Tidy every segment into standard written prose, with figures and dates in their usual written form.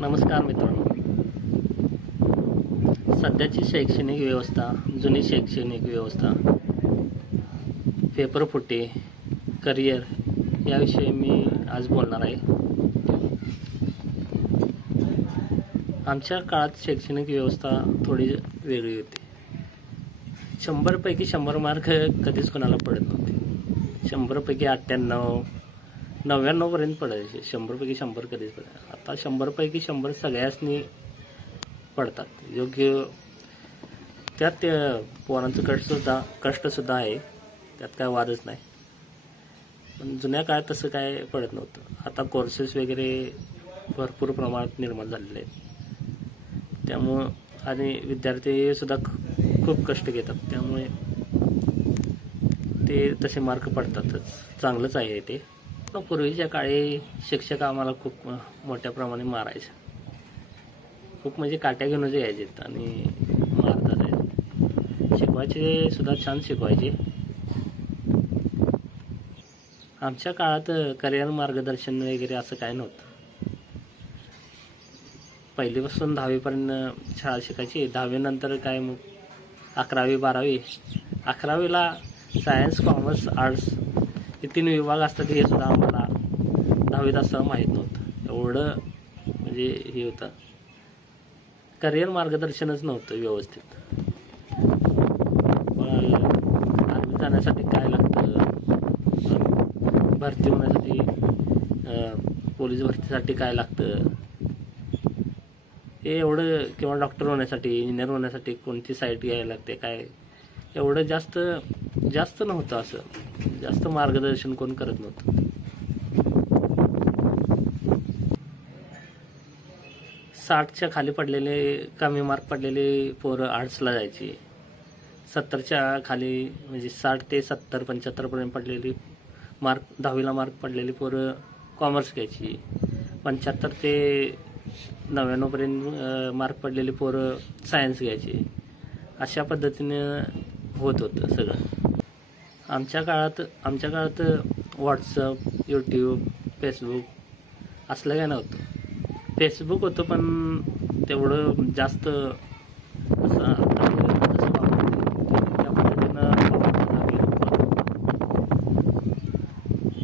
नमस्कार मित्रांनो. सध्याची शैक्षणिक व्यवस्था, जुनी शैक्षणिक व्यवस्था, पेपरफुटी, करिअर याविषयी मी आज बोलणार आहे. आमच्या काळात शैक्षणिक व्यवस्था थोडी वेगळी होती. 100 पैकी 100 मार्क कधीच कोणाला पडत नव्हते. 100 पैकी 98, 99 पर्यंत पडायचे. 100 पैकी 100 कधीच पडायचे. आता 100 पैकी 100 सगळ्यासनी पडतात. योग्य त्यात पोरांचं कष्टसुद्धा आहे, त्यात काय वादच नाही. पण जुन्या काळात तसं काय पडत नव्हतं. आता कोर्सेस वगैरे भरपूर प्रमाणात निर्माण झालेले आहेत. त्यामुळं आणि विद्यार्थीसुद्धा खूप कष्ट घेतात, त्यामुळे ते तसे मार्क पडतातच. चांगलंच आहे ते. पूर्वीच्या काळी शिक्षक आम्हाला खूप मोठ्या प्रमाणे मारायचे. खूप म्हणजे काट्या घेऊनच यायचे आणि मारतात. शिकवायचे सुद्धा छान शिकवायचे. आमच्या काळात करिअर मार्गदर्शन वगैरे असं काय नव्हतं. पहिलीपासून 10वीपर्यंत शाळा शिकायची. 10वी नंतर काय मग 11वी 12वी. 11वीला सायन्स, कॉमर्स, आर्ट्स हे 3 विभाग असतात हे सुद्धा आम्हाला 10वीत असं माहीत नव्हतं. एवढं म्हणजे हे होतं. करिअर मार्गदर्शनच नव्हतं व्यवस्थित. आर्मी जाण्यासाठी काय लागतं, भरती होण्यासाठी, पोलीस भरतीसाठी काय लागतं हे एवढं, किंवा डॉक्टर होण्यासाठी, इंजिनियर होण्यासाठी कोणती साईट घ्यायला लागते, काय एवढं जास्त नव्हतं. असं जास्त मार्गदर्शन कोण करत नव्हतं. 60च्या खाली पडलेले, कमी मार्क पडलेले पोरं आर्ट्सला जायची. 70च्या खाली म्हणजे 60 ते 70, 75 पर्यंत पडलेली मार्क, 10वीला मार्क पडलेली पोरं कॉमर्स घ्यायची. 75 ते 99 पर्यंत मार्क पडलेली पोरं सायन्स घ्यायची. अशा पद्धतीनं होत होतं सगळं. आमच्या काळात व्हॉट्सअप, यूट्यूब, फेसबुक असलं काय नव्हतं. फेसबुक होतं पण तेवढं जास्त असं त्या पद्धतीनं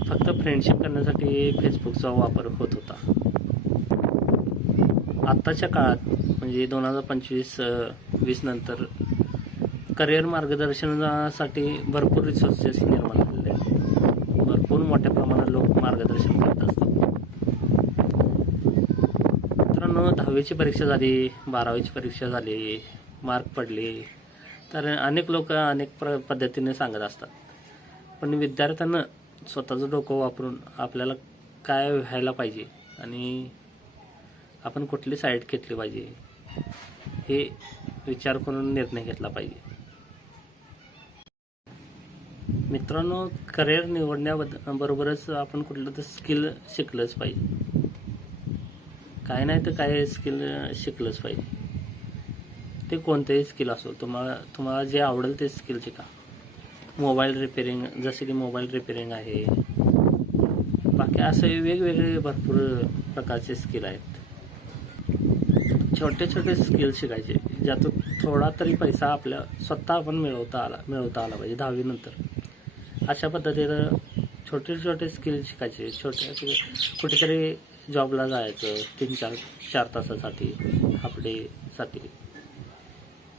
फक्त फ्रेंडशिप करण्यासाठी फेसबुकचा वापर होत होता. आत्ताच्या काळात म्हणजे 2025-20 नंतर करिअर मार्गदर्शनासाठी भरपूर रिसोर्सेस निर्माण झालेले आहेत. भरपूर मोठ्या प्रमाणात लोक मार्गदर्शन करत असतात. मित्रांनो, 10वीची परीक्षा झाली, 12वीची परीक्षा झाली, मार्क पडले तर अनेक लोक अनेक पद्धतीने सांगत असतात. पण विद्यार्थ्यांना स्वतःचं डोकं वापरून आपल्याला काय व्हायला पाहिजे आणि आपण कुठली साईड घेतली पाहिजे हे विचार करून निर्णय घेतला पाहिजे. मित्रांनो, करिअर निवडण्याबरोबरच आपण कुठलं तर स्किल शिकलंच पाहिजे. काय नाही तर काय स्किल शिकलंच पाहिजे. ते कोणतेही स्किल असो, तुम्हाला जे आवडेल ते स्किल शिका. मोबाईल रिपेअरिंग, जसे की मोबाईल रिपेअरिंग आहे, बाकी असे वेगवेगळे भरपूर प्रकारचे स्किल आहेत. छोटे छोटे स्किल शिकायचे, ज्यातून थोडा तरी पैसा आपल्या स्वतः आपण मिळवता आला पाहिजे 10वी नंतर. अशा पद्धतीनं छोटे स्किल शिकायचे. कुठेतरी जॉबला जायचं 3-4 तासासाठी, हाफ डेसाठी.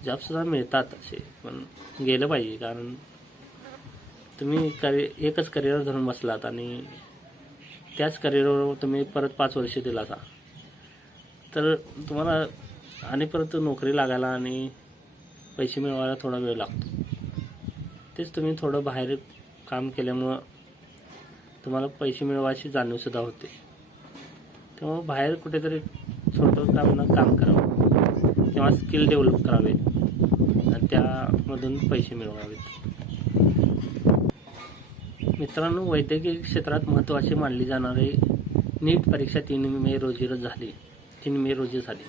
जॉबसुद्धा मिळतात असे, पण गेलं पाहिजे. कारण तुम्ही एकच करिअर धरून बसलात आणि त्याच करिअरवर तुम्ही परत 5 वर्ष दिलासा तर तुम्हाला आणि परत नोकरी लागायला आणि पैसे मिळवायला थोडा वेळ लागतो. तेच तुम्ही थोडं बाहेर काम केल्यामुळं तुम्हाला पैसे मिळवायची जाणीवसुद्धा होते. तेव्हा बाहेर कुठेतरी छोटं काम करावं किंवा स्किल डेव्हलप करावे आणि त्यामधून पैसे मिळवावेत. मित्रांनो, वैद्यकीय क्षेत्रात महत्त्वाची मानली जाणारी नीट परीक्षा 3 मे रोजी झाली.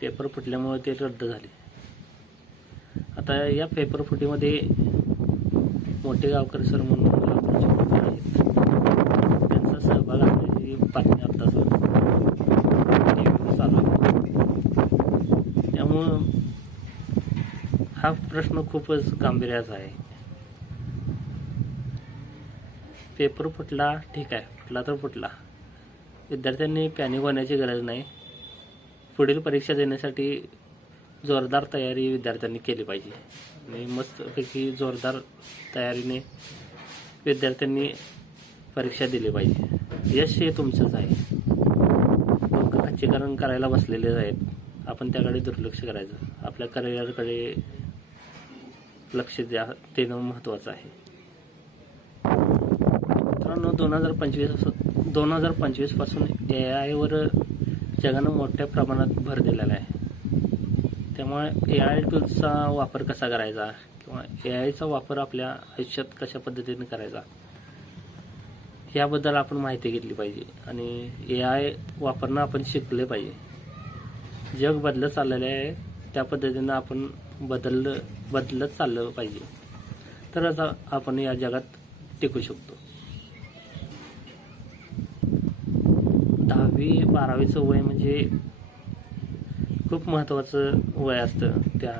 पेपर फुटल्यामुळे ते रद्द झाले. आता या पेपर फुटीमध्ये मोठे गावकर सर म्हणून आहेत, त्यांचा सहभाग असण्याची बातमी आत्ताच हा प्रश्न खूपच गांभीर्याचा आहे. पेपर फुटला, ठीक आहे, फुटला तर फुटला. विद्यार्थ्यांनी पॅनिक होण्याची गरज नाही. पुढील परीक्षा देण्यासाठी जोरदार तयारी विद्यार्थ्यांनी केली पाहिजे आणि मस्तपैकी जोरदार तयारीने विद्यार्थ्यांनी परीक्षा दिली पाहिजे. यश हे तुमचंच आहे. लोक खच्चीकरण करायला बसलेले आहेत, आपण त्याकडे दुर्लक्ष करायचं. आपल्या करिअरकडे लक्ष देणं महत्त्वाचं आहे. मित्रांनो, 2025 पासून AI वर जगानं मोठ्या प्रमाणात भर दिलेला आहे. त्यामुळे AI टूल्सचा वापर कसा करायचा किंवा AIचा वापर आपल्या आयुष्यात कशा पद्धतीने करायचा याबद्दल आपण माहिती घेतली पाहिजे आणि AI वापरणं आपण शिकले पाहिजे. जग बदलत चाललेलं आहे, त्या पद्धतीनं आपण बदलत चाललं पाहिजे, तरच आपण या जगात टिकू शकतो. 10वी-12वीचं वय म्हणजे खूप महत्त्वाचं वय असतं त्या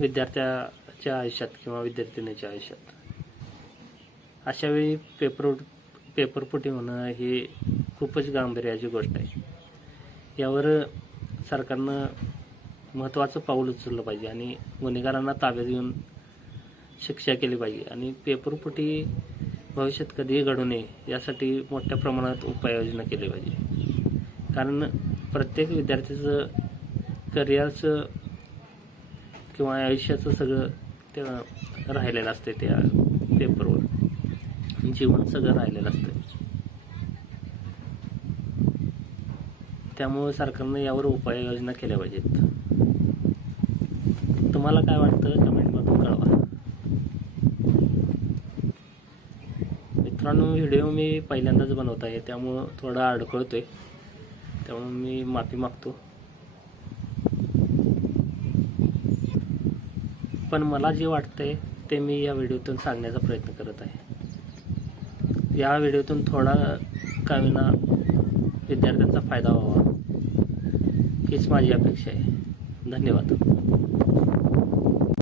विद्यार्थ्याच्या आयुष्यात किंवा विद्यार्थिनीच्या आयुष्यात. अशावेळी पेपरफुटी होणं ही खूपच गांभीर्याची गोष्ट आहे. यावर सरकारनं महत्त्वाचं पाऊल उचललं पाहिजे आणि गुन्हेगारांना ताब्यात घेऊन शिक्षा केली पाहिजे आणि पेपरफुटी भविष्यात कधीही घडू नये यासाठी मोठ्या प्रमाणात उपाययोजना केली पाहिजे. कारण प्रत्येक विद्यार्थ्याचं करिअरचं किंवा आयुष्याचं सगळं ते राहिलेलं असते त्या पेपरवर, जीवन सगळं राहिलेलं असतं. त्यामुळे सरकारनं यावर उपाययोजना केल्या पाहिजेत. तुम्हाला काय वाटतं कमेंटमधून कळवा. मित्रांनो, व्हिडिओ मी पहिल्यांदाच बनवत आहे, त्यामुळं थोडा अडखळतोय, त्यामुळे मी माफी मागतो. पण मला जे वाटतंय ते मी या व्हिडिओतून सांगण्याचा प्रयत्न करत आहे. या व्हिडिओतून थोडा का विना विद्यार्थ्यांचा फायदा व्हावा हीच माझी अपेक्षा आहे. धन्यवाद.